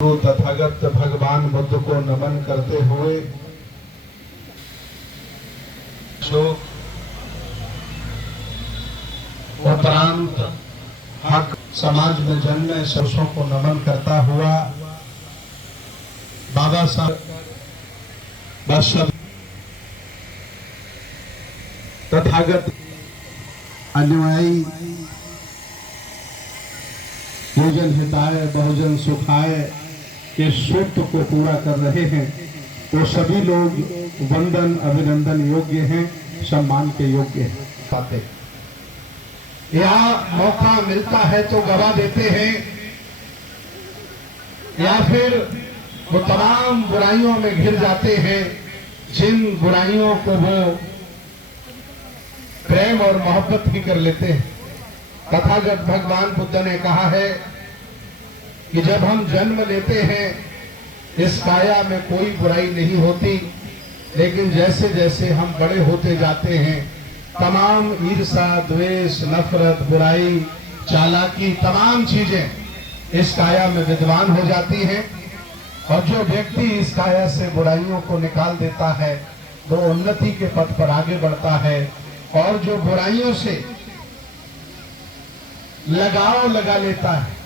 गुरु तथागत भगवान बुद्ध को नमन करते हुए उपरांत हक समाज में जन्मे सरसों को नमन करता हुआ बाबा साहब तथागत अनुयायी भोजन हिताय बहुजन सुखाय के सूत्र को पूरा कर रहे हैं। वो सभी लोग वंदन अभिनंदन योग्य हैं, सम्मान के योग्य हैं। यहाँ मौका मिलता है तो गवा देते हैं या फिर वो तमाम बुराइयों में घिर जाते हैं जिन बुराइयों को वो प्रेम और मोहब्बत भी कर लेते हैं। तथागत भगवान बुद्ध ने कहा है कि जब हम जन्म लेते हैं इस काया में कोई बुराई नहीं होती, लेकिन जैसे जैसे हम बड़े होते जाते हैं तमाम ईर्ष्या, द्वेष, नफरत, बुराई, चालाकी, तमाम चीजें इस काया में विद्वान हो जाती हैं। और जो व्यक्ति इस काया से बुराइयों को निकाल देता है वो उन्नति के पथ पर आगे बढ़ता है, और जो बुराइयों से लगाव लगा लेता है,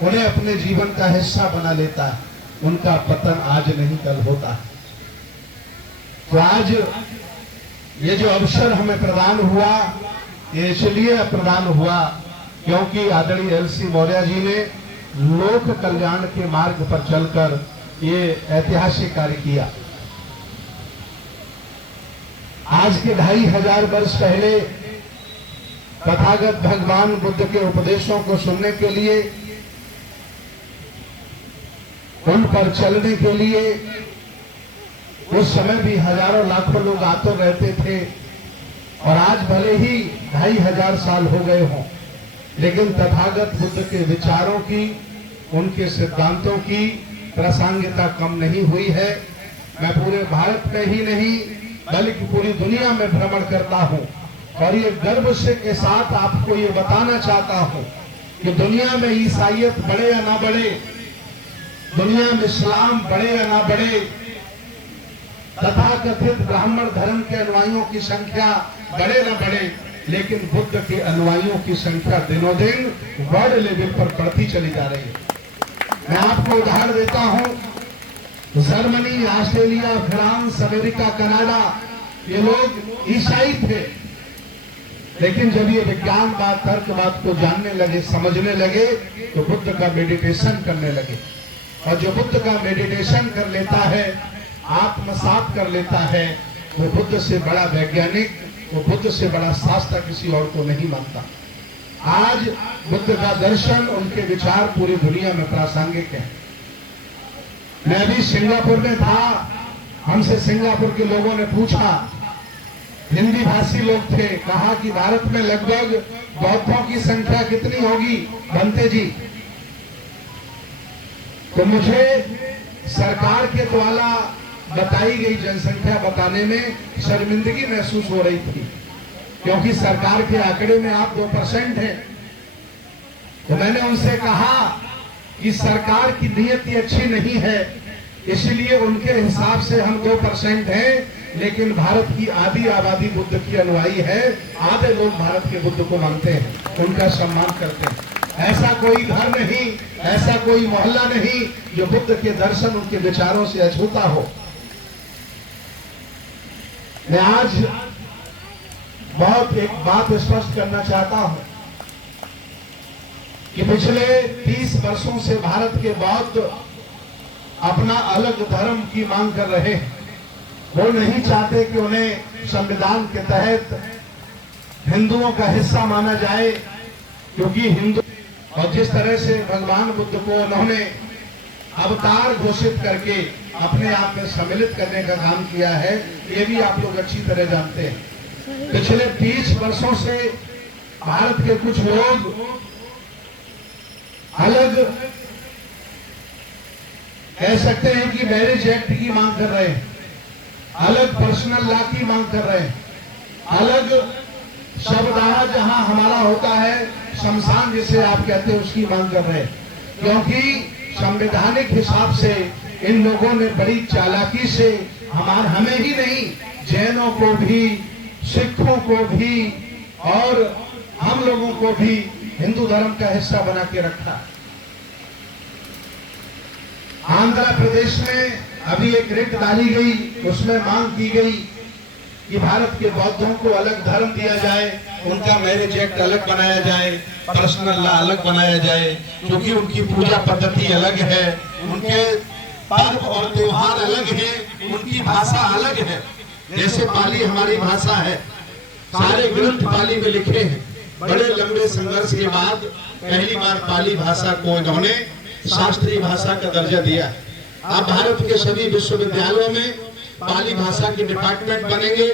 उन्हें अपने जीवन का हिस्सा बना लेता है, उनका पतन आज नहीं कल होता है। तो आज ये जो अवसर हमें प्रदान हुआ, ये इसलिए प्रदान हुआ क्योंकि आदरणीय एलसी मौर्य जी ने लोक कल्याण के मार्ग पर चलकर ये ऐतिहासिक कार्य किया। आज के 2500 वर्ष पहले तथागत भगवान बुद्ध के उपदेशों को सुनने के लिए, उन पर चलने के लिए उस समय भी हजारों लाखों लोग आते रहते थे। और आज भले ही 2500 साल हो गए हों, लेकिन तथागत बुद्ध के विचारों की, उनके सिद्धांतों की प्रासंगिकता कम नहीं हुई है। मैं पूरे भारत में ही नहीं बल्कि पूरी दुनिया में भ्रमण करता हूं और ये गर्व से के साथ आपको ये बताना चाहता हूं कि दुनिया में ईसाइयत बढ़े या ना बढ़े, दुनिया में इस्लाम बढ़े या ना बढ़े, तथाकथित ब्राह्मण धर्म के अनुयायियों की संख्या बढ़े ना बढ़े, लेकिन बुद्ध के अनुयायियों की संख्या दिनों दिन वर्ल्ड लेवल पर बढ़ती चली जा रही है। मैं आपको उदाहरण देता हूं, Germany, Australia, France, America, Canada, ये लोग ईसाई थे, लेकिन जब ये विज्ञानवाद, तर्कवाद को जानने लगे, समझने लगे, तो बुद्ध का मेडिटेशन करने लगे। और जो बुद्ध का मेडिटेशन कर लेता है, आत्मसात कर लेता है, वो बुद्ध से बड़ा वैज्ञानिक, वो बुद्ध से बड़ा शास्त्र किसी और को नहीं मानता। आज बुद्ध का दर्शन, उनके विचार पूरी दुनिया में प्रासंगिक है। मैं भी सिंगापुर में था, हमसे सिंगापुर के लोगों ने पूछा, हिंदी भाषी लोग थे, कहा कि भारत में लगभग बौद्धों की संख्या कितनी होगी बनते जी? तो मुझे सरकार के द्वारा बताई गई जनसंख्या बताने में शर्मिंदगी महसूस हो रही थी, क्योंकि सरकार के आंकड़े में आप 2% हैं। तो मैंने उनसे कहा कि सरकार की नीयत अच्छी नहीं है, इसलिए उनके हिसाब से हम 2% हैं, लेकिन भारत की आधी आबादी बुद्ध की अनुयायी है। आधे लोग भारत के बुद्ध को मानते हैं, उनका सम्मान करते हैं। ऐसा कोई घर नहीं, ऐसा कोई मोहल्ला नहीं जो बुद्ध के दर्शन, उनके विचारों से अछूता हो। मैं आज बहुत एक बात स्पष्ट करना चाहता हूं कि पिछले 30 वर्षों से भारत के बौद्ध अपना अलग धर्म की मांग कर रहे हैं। वो नहीं चाहते कि उन्हें संविधान के तहत हिंदुओं का हिस्सा माना जाए, क्योंकि हिंदू, और जिस तरह से भगवान बुद्ध को उन्होंने अवतार घोषित करके अपने आप में सम्मिलित करने का काम किया है, ये भी आप लोग अच्छी तरह जानते हैं। पिछले 30 वर्षों से भारत के कुछ लोग अलग कह सकते हैं कि मैरिज एक्ट की मांग कर रहे हैं, अलग पर्सनल लॉ की मांग कर रहे हैं, अलग शवदाह जहां हमारा होता है, शमशान जिसे आप कहते हैं, उसकी मांग कर रहे हैं। क्योंकि संवैधानिक हिसाब से इन लोगों ने बड़ी चालाकी से हमें ही नहीं, जैनों को भी, सिखों को भी और हम लोगों को भी हिंदू धर्म का हिस्सा बना के रखा। आंध्र प्रदेश में अभी एक रिट डाली गई, उसमें मांग की गई कि भारत के बौद्धों को अलग धर्म दिया जाए, उनका मैरिज एक्ट अलग बनाया जाए, पर्सनल लॉ अलग बनाया जाए, क्योंकि उनकी पूजा पद्धति अलग है, उनके पर्व और त्योहार अलग है, उनकी भाषा अलग है। जैसे पाली हमारी भाषा है, सारे ग्रंथ पाली में लिखे हैं। बड़े लंबे संघर्ष के बाद पहली बार पाली भाषा को इन्होंने शास्त्रीय भाषा का दर्जा दिया। अब भारत के सभी विश्वविद्यालयों में पाली भाषा के डिपार्टमेंट बनेंगे,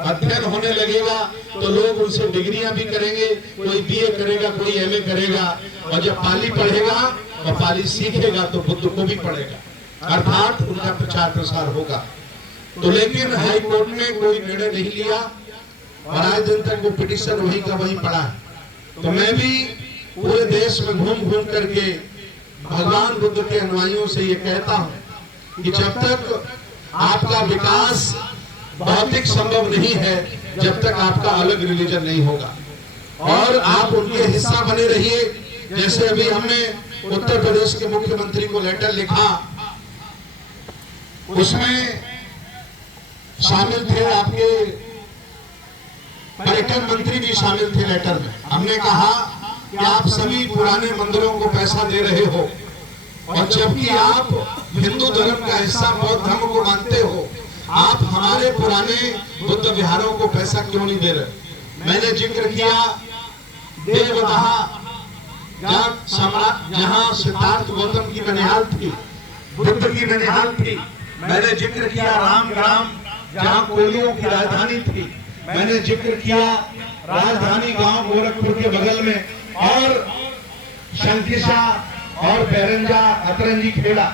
अध्ययन होने लगेगा, तो लोग उनसे डिग्रियां भी करेंगे, कोई बीए करेगा, कोई एमए करेगा, और जब पाली पढ़ेगा और पाली सीखेगा तो बुद्ध को भी पढ़ेगा, अर्थात उनका प्रचार प्रसार होगा। तो लेकिन हाई कोर्ट ने कोई निर्णय नहीं लिया और आज दिन तक वो पिटीशन वही का वही पड़ा है। तो मैं भी पूरे देश में घूम घूम करके भगवान बुद्ध के अनुयायियों से ये कहता हूँ कि जब तक आपका विकास भौतिक संभव नहीं है, जब तक आपका अलग रिलीजन नहीं होगा, और आप उनके हिस्सा बने रहिए। जैसे अभी हमने उत्तर प्रदेश के मुख्यमंत्री को लेटर लिखा, उसमें शामिल थे आपके पर्यटन मंत्री भी शामिल थे लेटर में। हमने कहा कि आप सभी पुराने मंदिरों को पैसा दे रहे हो, और जबकि आप हिंदू धर्म का हिस्सा बौद्ध धर्म को मानते हो, आप हमारे पुराने बुद्ध विहारों को पैसा क्यों नहीं दे रहे। मैंने जिक्र किया देवदहा, जहां सिद्धार्थ गौतम की बनिहाल थी, बुद्ध की बनिहाल थी। मैंने जिक्र किया रामग्राम, जहां कोलियों की राजधानी थी। मैंने जिक्र किया राजधानी गांव गोरखपुर के बगल में, और शंकिशा और बैरंजा, अतरंजी खेड़ा,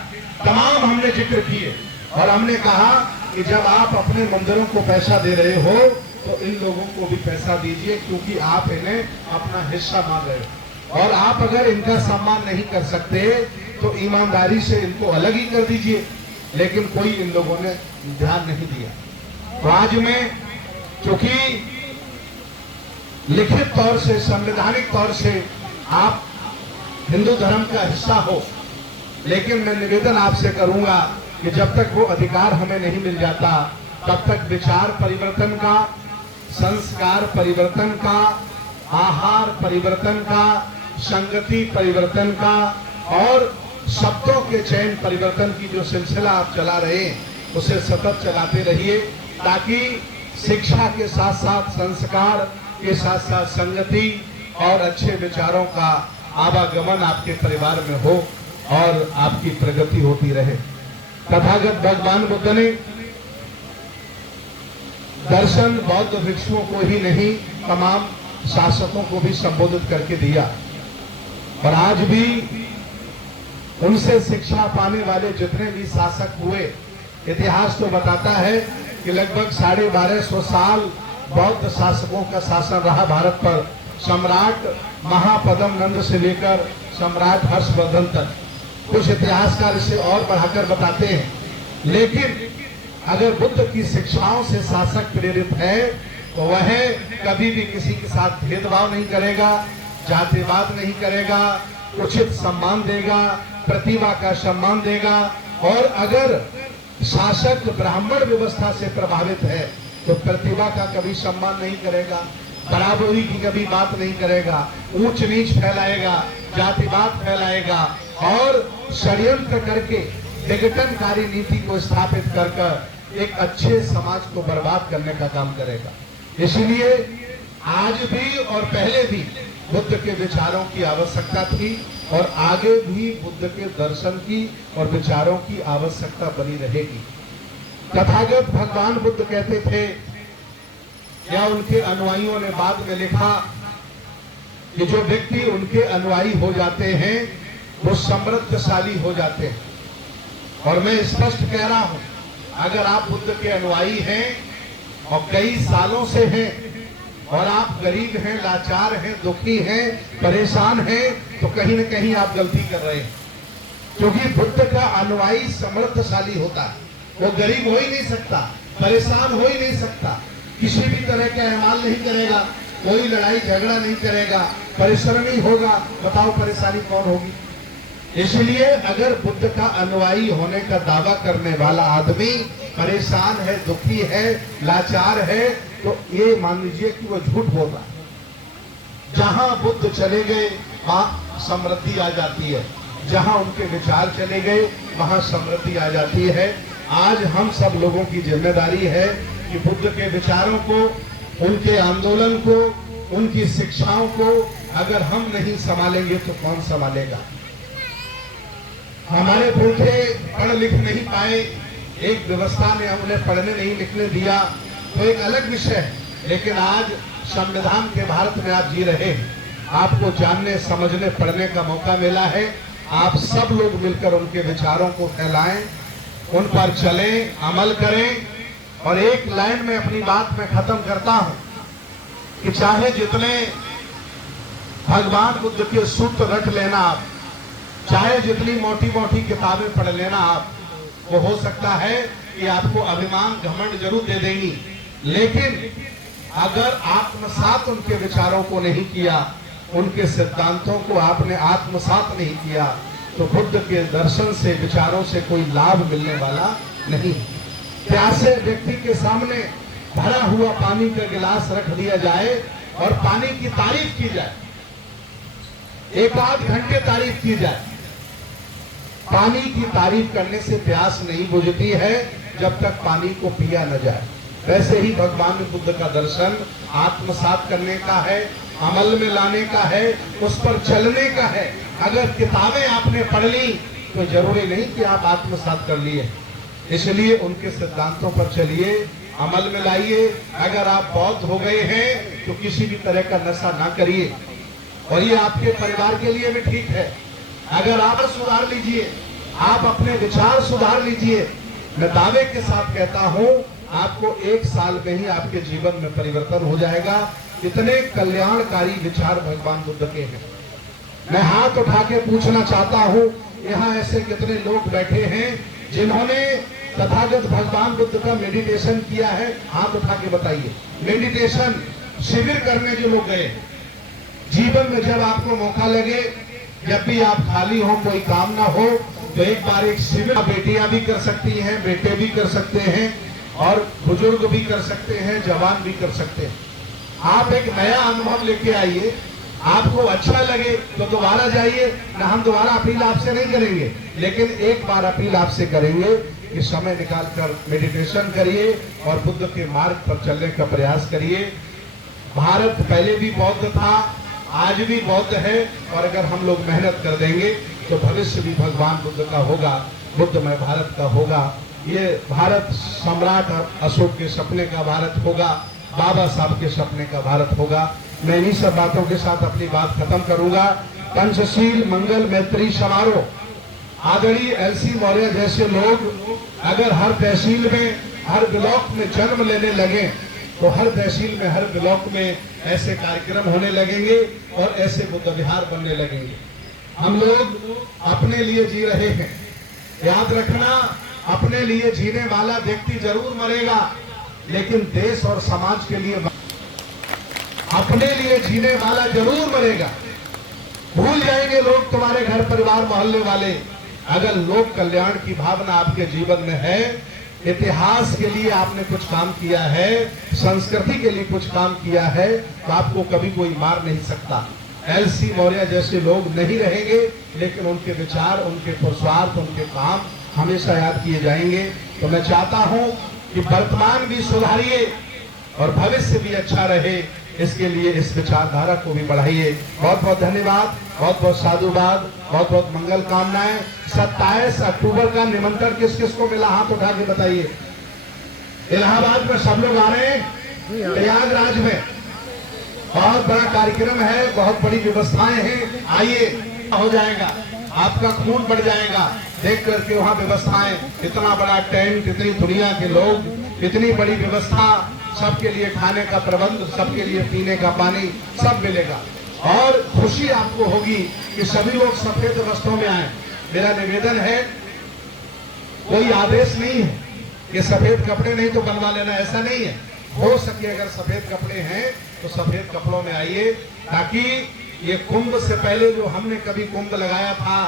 तमाम हमने जिक्र किए। और हमने कहा कि जब आप अपने मंदिरों को पैसा दे रहे हो तो इन लोगों को भी पैसा दीजिए, क्योंकि आप इन्हें अपना हिस्सा मान रहे हो, और आप अगर इनका सम्मान नहीं कर सकते तो ईमानदारी से इनको अलग ही कर दीजिए। लेकिन कोई इन लोगों ने ध्यान नहीं दिया। तो आज मैं, क्योंकि लिखित तौर से, संवैधानिक तौर से आप हिंदू धर्म का हिस्सा हो, लेकिन मैं निवेदन आपसे करूंगा कि जब तक वो अधिकार हमें नहीं मिल जाता, तब तक विचार परिवर्तन का, संस्कार परिवर्तन का, आहार परिवर्तन का, संगति परिवर्तन का और शब्दों के चयन परिवर्तन की जो सिलसिला आप चला रहे हैं, उसे सतत चलाते रहिए, ताकि शिक्षा के साथ साथ संस्कार के साथ साथ संगति और अच्छे विचारों का आवागमन आपके परिवार में हो और आपकी प्रगति होती रहे। तथागत भगवान बुद्ध ने दर्शन बौद्ध भिक्षुओं को ही नहीं, तमाम शासकों को भी संबोधित करके दिया, और आज भी उनसे शिक्षा पाने वाले जितने भी शासक हुए, इतिहास तो बताता है कि लगभग 1250 साल बौद्ध शासकों का शासन रहा भारत पर, सम्राट महापद्म नंद से लेकर सम्राट हर्षवर्धन तक। कुछ इतिहासकार इसे और बढ़ाकर बताते हैं। लेकिन अगर बुद्ध की शिक्षाओं से शासक प्रेरित है तो वह कभी भी किसी के साथ भेदभाव नहीं करेगा, जातिवाद नहीं करेगा, उचित सम्मान देगा, प्रतिभा का सम्मान देगा। और अगर शासक ब्राह्मण व्यवस्था से प्रभावित है तो प्रतिभा का कभी सम्मान नहीं करेगा, बराबरी की कभी बात नहीं करेगा, ऊंच नीच फैलाएगा, जातिवाद फैलाएगा और षड्यंत्र करके विघटनकारी नीति को स्थापित कर एक अच्छे समाज को बर्बाद करने का काम करेगा। इसलिए आज भी और पहले भी बुद्ध के विचारों की आवश्यकता थी और आगे भी बुद्ध के दर्शन की और विचारों की आवश्यकता बनी रहेगी। तथागत भगवान बुद्ध कहते थे, या उनके अनुयायियों ने बाद में लिखा कि जो व्यक्ति उनके अनुयायी हो जाते हैं वो समृद्धशाली हो जाते हैं। और मैं स्पष्ट कह रहा हूं, अगर आप बुद्ध के अनुयायी हैं और कई सालों से हैं और आप गरीब हैं, लाचार हैं, दुखी हैं, परेशान हैं, तो कहीं न कहीं आप गलती कर रहे हैं। क्योंकि बुद्ध का अनुयायी समृद्धशाली होता है, वो गरीब हो ही नहीं सकता, परेशान हो ही नहीं सकता, किसी भी तरह का अहमाल नहीं करेगा, कोई लड़ाई झगड़ा नहीं करेगा, परिश्रमी होगा। बताओ परेशानी कौन होगी? इसलिए अगर बुद्ध का अनुयायी होने का दावा करने वाला आदमी परेशान है, दुखी है, लाचार है, तो ये मान लीजिए कि वो झूठ बोल रहा है। जहां बुद्ध चले गए वहां समृद्धि आ जाती है, जहां उनके विचार चले गए वहां समृद्धि आ जाती है। आज हम सब लोगों की जिम्मेदारी है कि बुद्ध के विचारों को, उनके आंदोलन को, उनकी शिक्षाओं को अगर हम नहीं संभालेंगे तो कौन संभालेगा? हमारे पुरखे पढ़ लिख नहीं पाए, एक व्यवस्था ने उन्हें पढ़ने नहीं लिखने दिया तो एक अलग विषय है, लेकिन आज संविधान के भारत में आप जी रहे हैं, आपको जानने समझने पढ़ने का मौका मिला है। आप सब लोग मिलकर उनके विचारों को फैलाएं, उन पर चलें, अमल करें। और एक लाइन में अपनी बात में खत्म करता हूं कि चाहे जितने भगवान बुद्ध के सूत्र रट लेना आप, चाहे जितनी मोटी मोटी किताबें पढ़ लेना आप, वो हो सकता है कि आपको अभिमान घमंड जरूर दे देंगी, लेकिन अगर आत्मसात उनके विचारों को नहीं किया, उनके सिद्धांतों को आपने आत्मसात नहीं किया, तो बुद्ध के दर्शन से, विचारों से कोई लाभ मिलने वाला नहीं। प्यासे व्यक्ति के सामने भरा हुआ पानी का गिलास रख दिया जाए और पानी की तारीफ की जाए, एक आध घंटे तारीफ की जाए, पानी की तारीफ करने से प्यास नहीं बुझती है जब तक पानी को पिया न जाए। वैसे ही भगवान बुद्ध का दर्शन आत्मसात करने का है, अमल में लाने का है, उस पर चलने का है। अगर किताबें आपने पढ़ ली तो जरूरी नहीं कि आप आत्मसात कर लिए, इसलिए उनके सिद्धांतों पर चलिए, अमल में लाइए। अगर आप बौद्ध हो गए हैं तो किसी भी तरह का नशा ना करिए, और ये आपके परिवार के लिए भी ठीक है। अगर आप सुधार लीजिए, आप अपने विचार सुधार लीजिए, मैं दावे के साथ कहता हूं आपको 1 साल में ही आपके जीवन में परिवर्तन हो जाएगा। इतने कल्याणकारी विचार भगवान बुद्ध के हैं। मैं हाथ उठा के पूछना चाहता हूं, यहाँ ऐसे कितने लोग बैठे हैं जिन्होंने तथागत भगवान बुद्ध का मेडिटेशन किया है? हाथ उठा के बताइए। मेडिटेशन शिविर करने जो लोग गए, जीवन में जब आपको मौका लगे, जब भी आप खाली हो, कोई काम ना हो, तो एक बार एक शिविर, बेटियां भी कर सकती हैं, बेटे भी कर सकते हैं, और बुजुर्ग भी कर सकते हैं, जवान भी कर सकते हैं। आप एक नया अनुभव लेके आइए, आपको अच्छा लगे तो दोबारा जाइए ना। हम दोबारा अपील आपसे नहीं करेंगे, लेकिन एक बार अपील आपसे करेंगे कि समय निकालकर मेडिटेशन करिए और बुद्ध के मार्ग पर चलने का प्रयास करिए। भारत पहले भी बौद्ध था, आज भी बौद्ध है, और अगर हम लोग मेहनत कर देंगे तो भविष्य भी भगवान बुद्ध का होगा, बुद्धमय भारत का होगा। ये भारत सम्राट अशोक के सपने का भारत होगा, बाबा साहब के सपने का भारत होगा। मैं इन्हीं सब बातों के साथ अपनी बात खत्म करूंगा। पंचशील मंगल मैत्री समारोह, आदरणीय एलसी मौर्य जैसे लोग अगर हर तहसील में, हर ब्लॉक में जन्म लेने लगे तो हर तहसील में, हर ब्लॉक में ऐसे कार्यक्रम होने लगेंगे और ऐसे बुद्ध विहार बनने लगेंगे। हम लोग अपने लिए जी रहे हैं, याद रखना, अपने लिए जीने वाला व्यक्ति जरूर मरेगा, लेकिन देश और समाज के लिए, अपने लिए जीने वाला जरूर मरेगा। भूल जाएंगे लोग तुम्हारे घर परिवार मोहल्ले वाले। अगर लोक कल्याण की भावना आपके जीवन में है, इतिहास के लिए आपने कुछ काम किया है, संस्कृति के लिए कुछ काम किया है, तो आपको कभी कोई मार नहीं सकता। एलसी मौर्य जैसे लोग नहीं रहेंगे, लेकिन उनके विचार, उनके पुरुषार्थ, उनके काम हमेशा याद किए जाएंगे। तो मैं चाहता हूं कि वर्तमान भी सुधारिए और भविष्य भी अच्छा रहे, इसके लिए इस विचारधारा को भी बढ़ाइए। बहुत बहुत धन्यवाद, बहुत बहुत साधुवाद, बहुत बहुत मंगल कामनाएं। 27 अक्टूबर का निमंत्रण किस किस को मिला? हाथ उठा के बताइए। इलाहाबाद में सब लोग आ रहे हैं, प्रयागराज में बहुत बड़ा कार्यक्रम है, बहुत बड़ी व्यवस्थाएं हैं, आइए, हो जाएगा, आपका खून बढ़ जाएगा देख करके वहाँ व्यवस्थाएं, इतना बड़ा टेंट, इतनी दुनिया के लोग, इतनी बड़ी व्यवस्था, सबके लिए खाने का प्रबंध, सबके लिए पीने का पानी, सब मिलेगा। और खुशी आपको होगी कि सभी लोग सफेद वस्त्रों में आए, मेरा निवेदन है, कोई आदेश नहीं है कि सफेद कपड़े नहीं तो बनवा लेना, ऐसा नहीं है। हो सके अगर सफेद कपड़े हैं तो सफेद कपड़ों में आइए, ताकि ये कुंभ से पहले जो हमने कभी कुंभ लगाया था,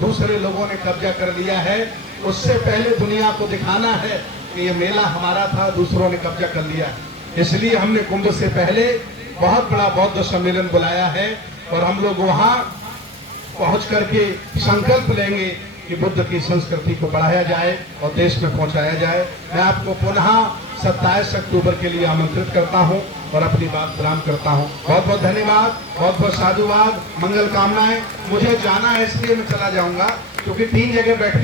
दूसरे लोगों ने कब्जा कर लिया है, उससे पहले दुनिया को दिखाना है कि ये मेला हमारा था, दूसरों ने कब्जा कर लिया। इसलिए हमने कुंभ से पहले बहुत बड़ा बौद्ध सम्मेलन बुलाया है और हम लोग वहां पहुंच करके संकल्प लेंगे कि बुद्ध की संस्कृति को बढ़ाया जाए और देश में पहुंचाया जाए। मैं आपको पुनः 27 अक्टूबर के लिए आमंत्रित करता हूं और अपनी बात विराम करता हूं। बहुत बहुत धन्यवाद, बहुत बहुत साधुवाद, मंगल कामनाएं। मुझे जाना है इसलिए मैं चला जाऊंगा, क्योंकि 3 जगह बैठने